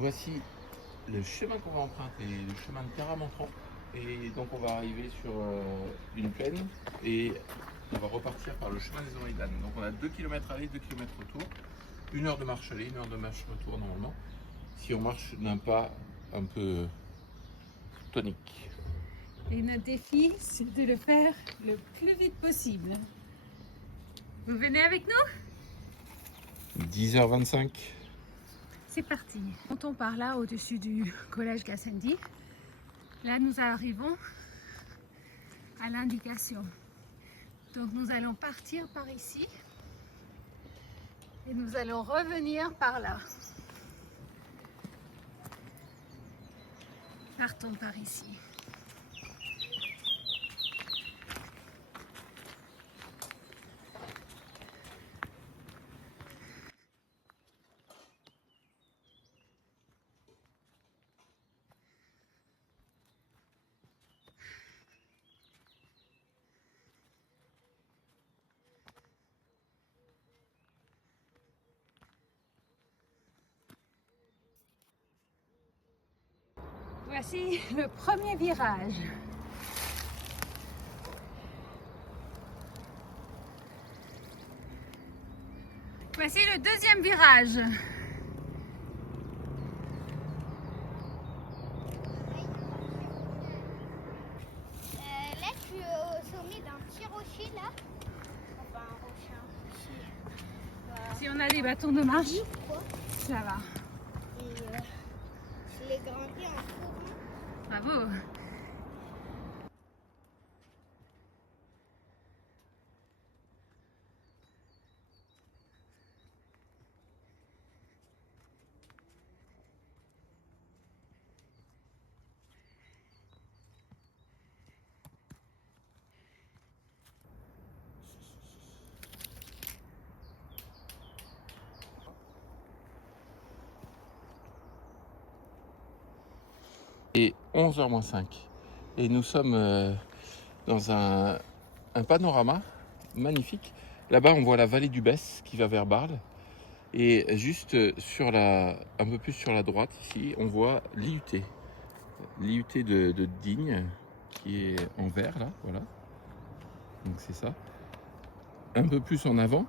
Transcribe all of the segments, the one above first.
Voici le chemin qu'on va emprunter, le chemin de Caramontran. Et donc on va arriver sur une plaine et on va repartir par le chemin des Oridanes. Donc on a 2 km aller, 2 km retour. 1 heure de marche aller, 1 heure de marche retour normalement. Si on marche d'un pas un peu tonique. Et notre défi, c'est de le faire le plus vite possible. Vous venez avec nous? 10h25. C'est parti. Montons par là au-dessus du collège Gassendi. Là, nous arrivons à l'indication. Donc nous allons partir par ici et nous allons revenir par là. Partons par ici. Voici le premier virage. Voici le deuxième virage. Là, je suis au sommet d'un petit rocher, là. Enfin, un rocher, un petit... Si on a des bâtons de marche, quoi. ça va. Et je l'ai grimpé en courant. Bravo. Et 11h-5. Et nous sommes dans un panorama magnifique. Là-bas, on voit la vallée du Besse qui va vers Barle. Et juste un peu plus sur la droite, ici, on voit l'IUT. L'IUT de Digne, qui est en vert, là, voilà. Donc c'est ça. Un peu plus en avant,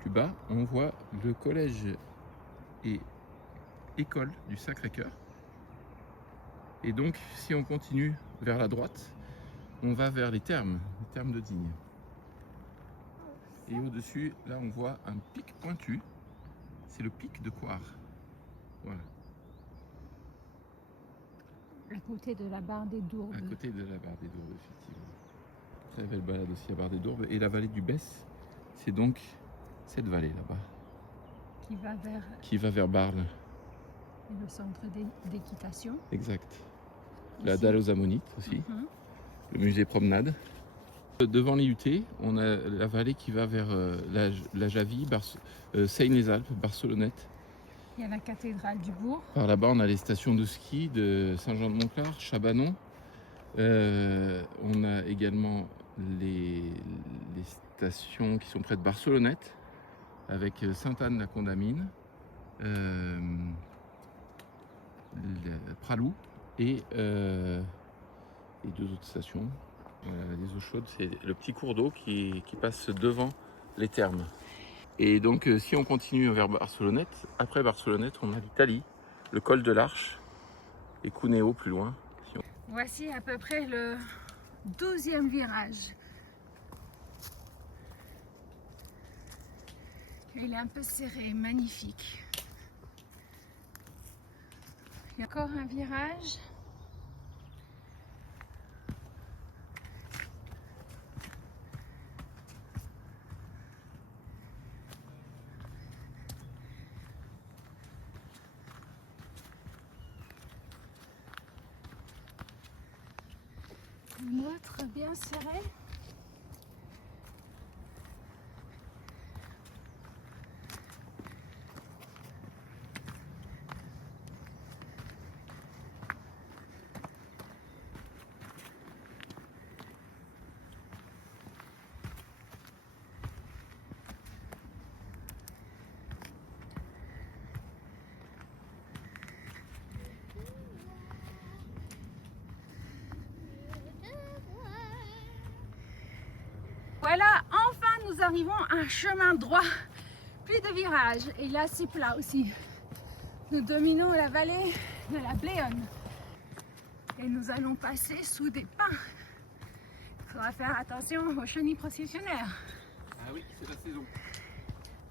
plus bas, on voit le collège et école du Sacré-Cœur. Et donc, si on continue vers la droite, on va vers les thermes de Digne. Et au-dessus, là, on voit un pic pointu. C'est le pic de Coire. Voilà, À côté de la barre des Dourbes. à côté de la barre des Dourbes, effectivement. Très belle balade aussi à barre des Dourbes. Et la vallée du Besse, c'est donc cette vallée là-bas, Qui va vers vers Barle. le centre d'équitation. Exact. La Ici. dalle aux ammonites aussi, le musée promenade. Devant l'IUT, on a la vallée qui va vers la Javie, Seine-les-Alpes, Barcelonnette. Il y a la cathédrale du bourg. Par là-bas, on a les stations de ski de Saint-Jean-de-Montclar, Chabanon. On a également les stations qui sont près de Barcelonnette, avec Sainte-Anne-la-Condamine, Pralou et 2 autres stations. Voilà, les eaux chaudes, c'est le petit cours d'eau qui passe devant les thermes. Et donc, si on continue vers Barcelonnette, après Barcelonnette, on a l'Italie, le col de l'Arche et Cuneo plus loin. Voici à peu près le 12e virage. Il est un peu serré, magnifique. Il y a encore un virage. Un autre bien serré. Voilà, enfin nous arrivons à un chemin droit, plus de virages. Et là c'est plat aussi. Nous dominons la vallée de la Bléone. Et nous allons passer sous des pins. Il faudra faire attention aux chenilles processionnaires. Ah oui, c'est la saison.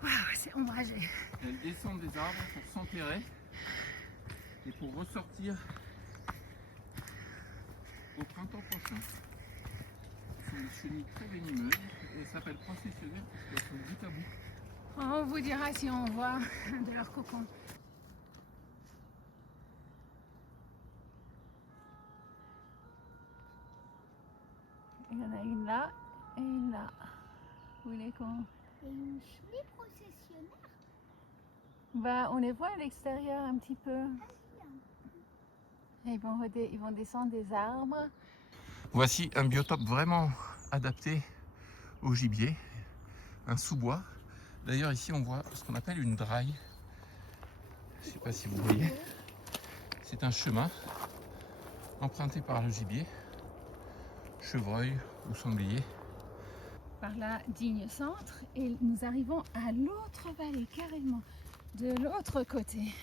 Waouh, c'est ombragé. Elles descendent des arbres pour s'enterrer et pour ressortir au printemps prochain. Ce sont des chenilles très venimeuses et elles s'appellent processionnaires parce qu'elles sont bout à bout. On vous dira si on voit de leur cocon. Il y en a une là et une là. Vous voulez qu'on... Et une chenille processionnaire. Bah, on les voit à l'extérieur un petit peu. Et ils vont descendre des arbres. Voici un biotope vraiment adapté au gibier, un sous-bois. D'ailleurs ici on voit ce qu'on appelle une draille. Je ne sais pas si vous voyez. C'est un chemin emprunté par le gibier, chevreuil ou sanglier. Par là, Digne Centre. Et nous arrivons à l'autre vallée, carrément, de l'autre côté.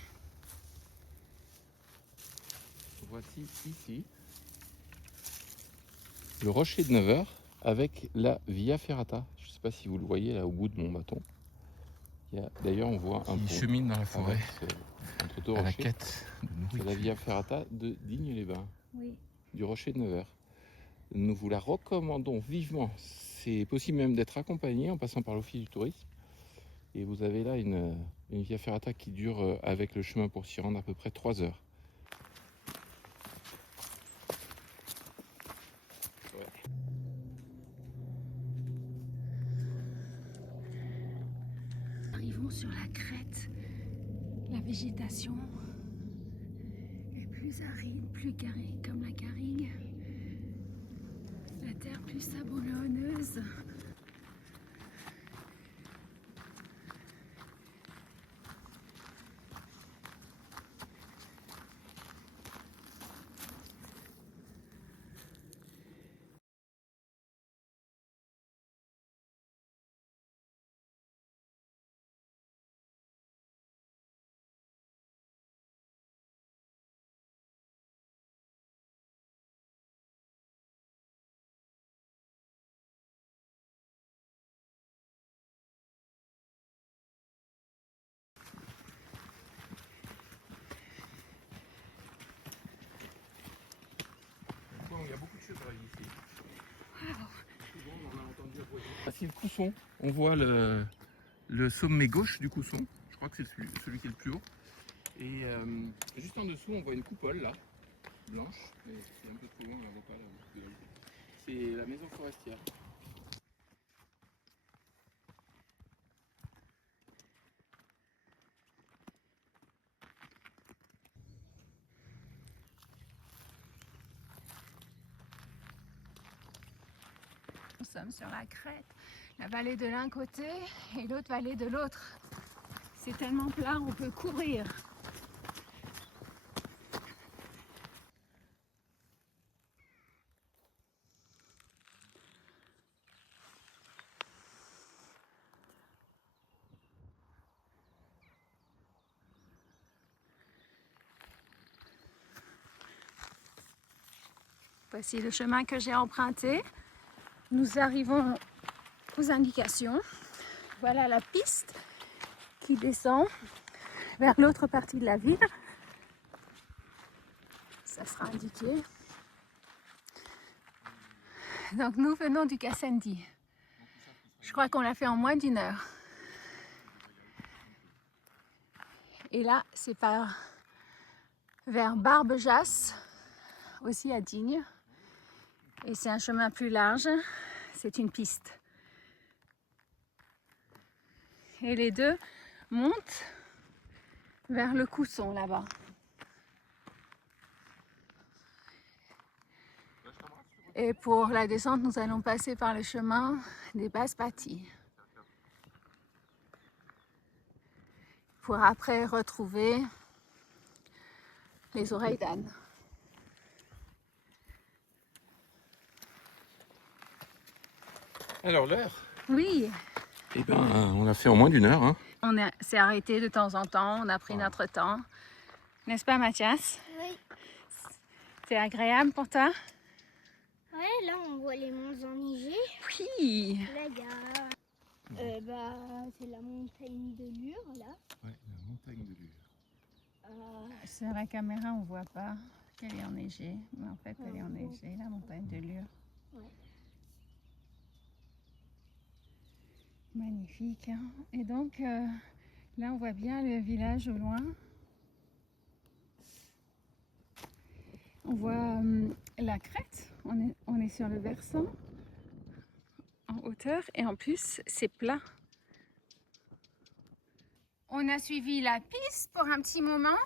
Voici ici le rocher de Nevers avec la Via Ferrata. Je ne sais pas si vous le voyez là au bout de mon bâton. D'ailleurs on voit un pont chemine dans la forêt entre deux rochers. La quête de nourriture. C'est la Via Ferrata de Digne-les-Bains, Oui. du rocher de Nevers. Nous vous la recommandons vivement. C'est possible même d'être accompagné en passant par l'office du tourisme. Et vous avez là une Via Ferrata qui dure avec le chemin pour s'y rendre à peu près 3 heures. Arrivons sur la crête. La végétation est plus aride, plus carrée comme la garrigue. La terre plus sablonneuse. Il y a beaucoup de chevreuils ici. Voici le Cousson. On voit le sommet gauche du Cousson. Je crois que c'est celui qui est le plus haut. Et juste en dessous, on voit une coupole là, blanche. Mais c'est un peu trop loin, on la voit pas là. C'est la maison forestière. Nous sommes sur la crête, la vallée de l'un côté et l'autre vallée de l'autre. C'est tellement plat, on peut courir. Voici le chemin que j'ai emprunté. Nous arrivons aux indications. Voilà la piste qui descend vers l'autre partie de la ville. Ça sera indiqué. Donc nous venons du Gassendi. Je crois qu'on l'a fait en moins d'1 heure. Et là, c'est vers Barbejas, aussi à Digne. Et c'est un chemin plus large, c'est une piste. Et les deux montent vers le Cousson là-bas. Et pour la descente, nous allons passer par le chemin des Basses-Pâties. Pour après retrouver les oreilles d'âne. Alors l'heure, Oui. eh ben, on a fait en moins d'une heure. Hein. S'est arrêté de temps en temps, on a pris notre temps. N'est-ce pas, Mathias? Oui. C'est agréable pour toi? Ouais, là on voit les monts enneigés. Oui. Là il y a c'est la montagne de Lure là. Ouais, la montagne de Lure. Sur la caméra, on voit pas qu'elle est enneigée, mais en fait, elle est enneigée, la montagne de Lure. Ouais. Magnifique. Hein? Et donc, là, on voit bien le village au loin. On voit la crête. On est sur le versant, en hauteur, et en plus, c'est plat. On a suivi la piste pour un petit moment,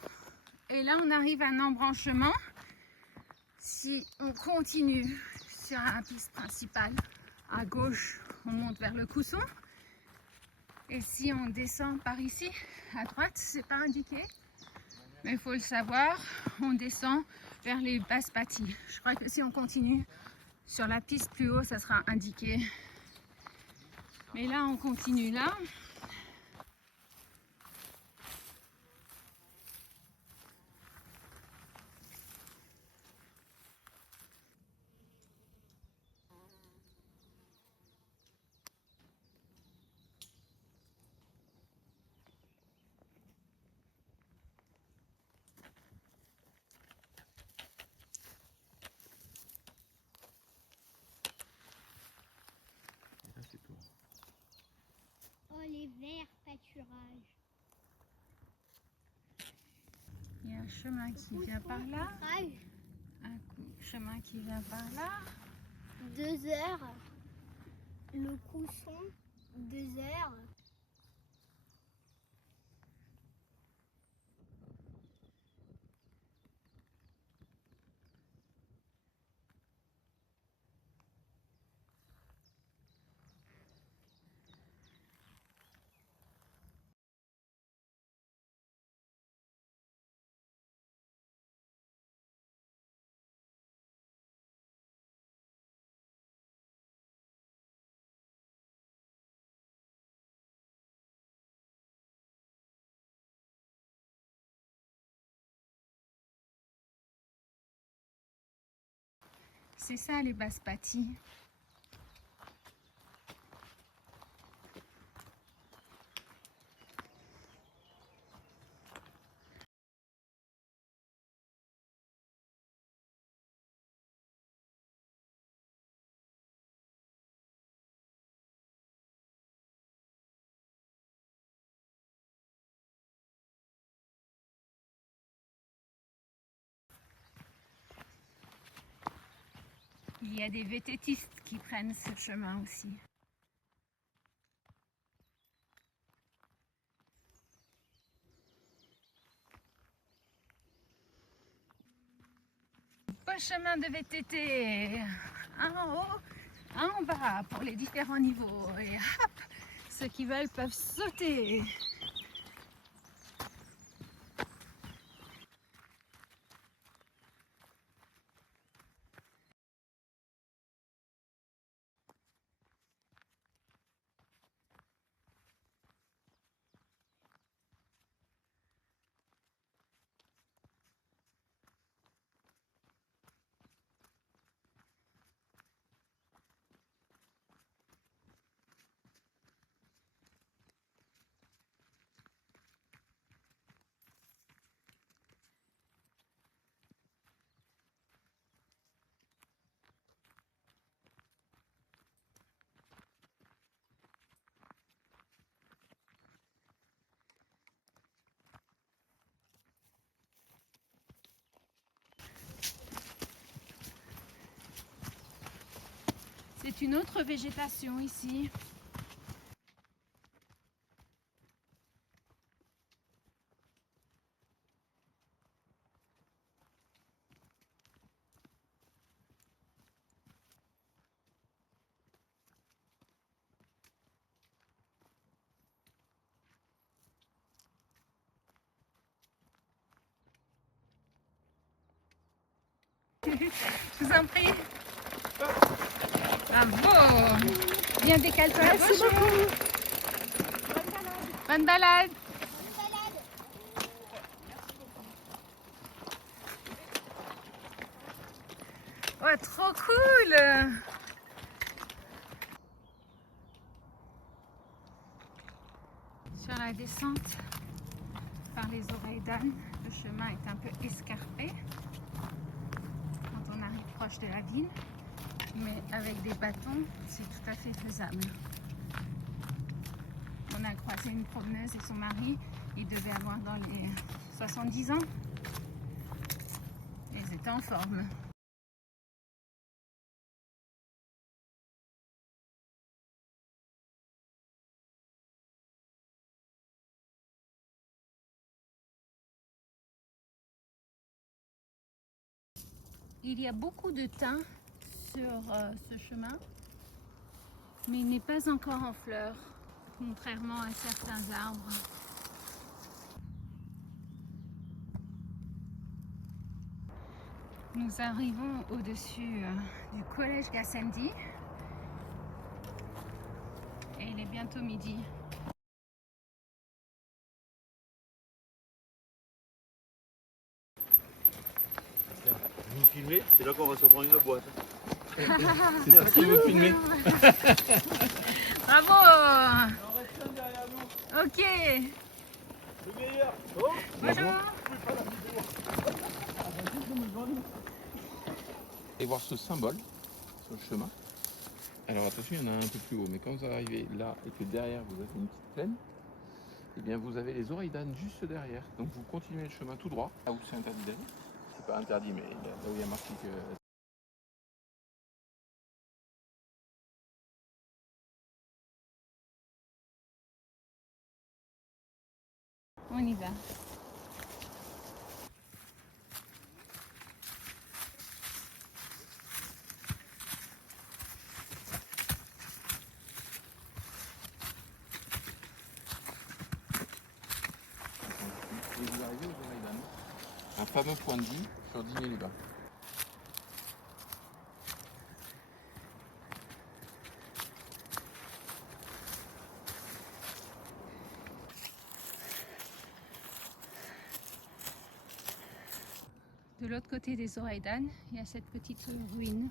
et là, on arrive à un embranchement. Si on continue sur la piste principale, à gauche, on monte vers le Cousson. Et si on descend par ici, à droite, c'est pas indiqué. Mais il faut le savoir, on descend vers les basses pâtis. Je crois que si on continue sur la piste plus haut, ça sera indiqué. Mais là, on continue là. Là, c'est toi. Oh les verts pâturages. Il y a un chemin qui vient par là. Un chemin qui vient par là. 2 heures. Le Cousson, 2 heures. C'est ça les basses pâtis. Il y a des vététistes qui prennent ce chemin aussi. Beau chemin de VTT, un en haut, un en bas pour les différents niveaux. Et hop, ceux qui veulent peuvent sauter. C'est une autre végétation ici. Je vous en prie. Bravo. Viens, décale-toi. Merci beaucoup. Bonne balade. Ouais, trop cool. Sur la descente par les oreilles d'âne, le chemin est un peu escarpé quand on arrive proche de la ville, mais avec des bâtons, c'est tout à fait faisable. On a croisé une promeneuse et son mari, ils devaient avoir dans les 70 ans. Ils étaient en forme. Il y a beaucoup de thym sur ce chemin, mais il n'est pas encore en fleurs, contrairement à certains arbres. Nous arrivons au-dessus du collège Gassendi et il est bientôt midi. Vous me filmez, c'est là qu'on va se prendre une boîte. C'est ça qui veut filmer. Bravo! On reste un derrière nous. Ok! Le meilleur. Oh, Bonjour! Et voir ce symbole sur le chemin. Alors attention, il y en a un peu plus haut, mais quand vous arrivez là et que derrière vous avez une petite plaine, eh bien vous avez les oreilles d'âne juste derrière. Donc vous continuez le chemin tout droit, là où c'est interdit d'aller. C'est pas interdit, mais là où il y a marqué que... On y va. Et vous arrivez aux oreilles d'âne. Un fameux point de vue sur Digne-les-Bains. De l'autre côté des oreilles d'âne, il y a cette petite ruine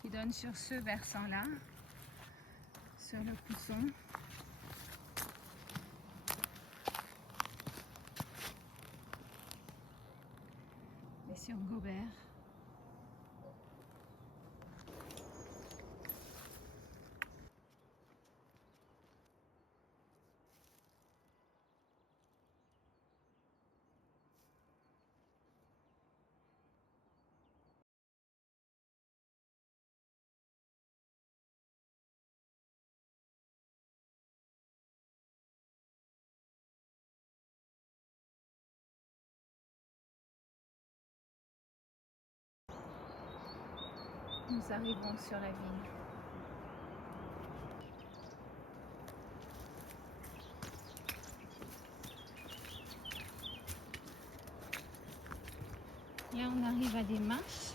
qui donne sur ce versant-là, sur le Cousson. Et sur Gobert. Nous arrivons sur la ville. Là, on arrive à des marches.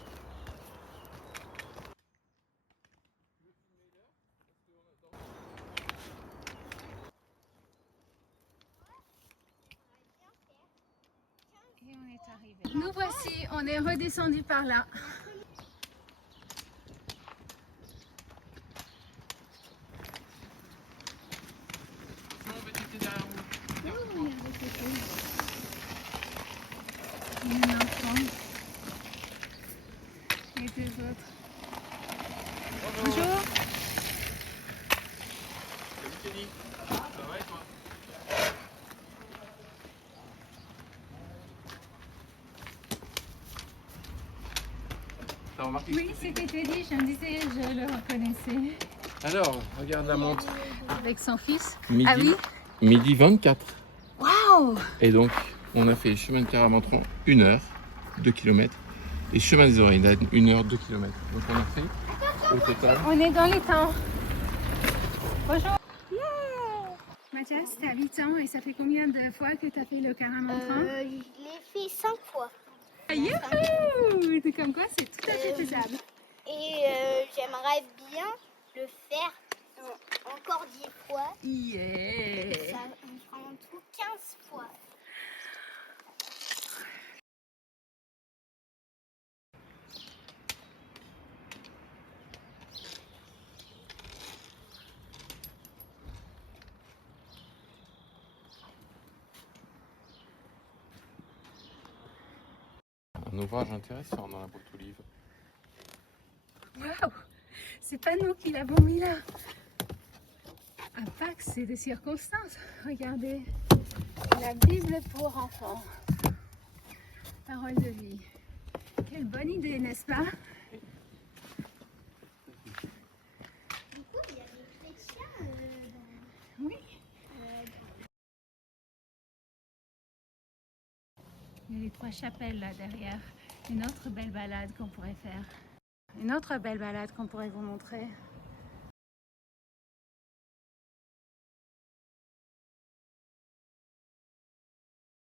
Et on est arrivé. Nous voici, on est redescendu par là. Un enfant et deux autres. Bonjour. Salut Kenny. Ça va et toi? T'as remarqué? Oui, c'était Teddy, je me disais, je le reconnaissais. Alors, regarde la montre. Avec son fils. Midi, Ah oui? midi 24. Waouh! Et donc, on a fait chemin de Caramatran 1 heure, 2 km. Et chemin des oreilles d'âne 1 heure, 2 km. Donc on a fait au total. On est dans les temps. Bonjour. Mathias, tu as 8 ans et ça fait combien de fois que tu as fait le Caramatran? Je l'ai fait 5 fois. Youhou! C'est comme quoi, c'est tout à fait faisable. Et j'aimerais bien le faire 10 fois. Yeah. Ça me prend en tout 15 fois. Un ouvrage intéressant dans la boîte aux livres. Waouh! C'est pas nous qui l'avons mis là. Un Pâques, c'est des circonstances. Regardez. La Bible pour enfants. Parole de vie. Quelle bonne idée, n'est-ce pas? Du coup, il y a des chrétiens Oui. Il y a les 3 chapelles là derrière. Une autre belle balade qu'on pourrait faire. Une autre belle balade qu'on pourrait vous montrer.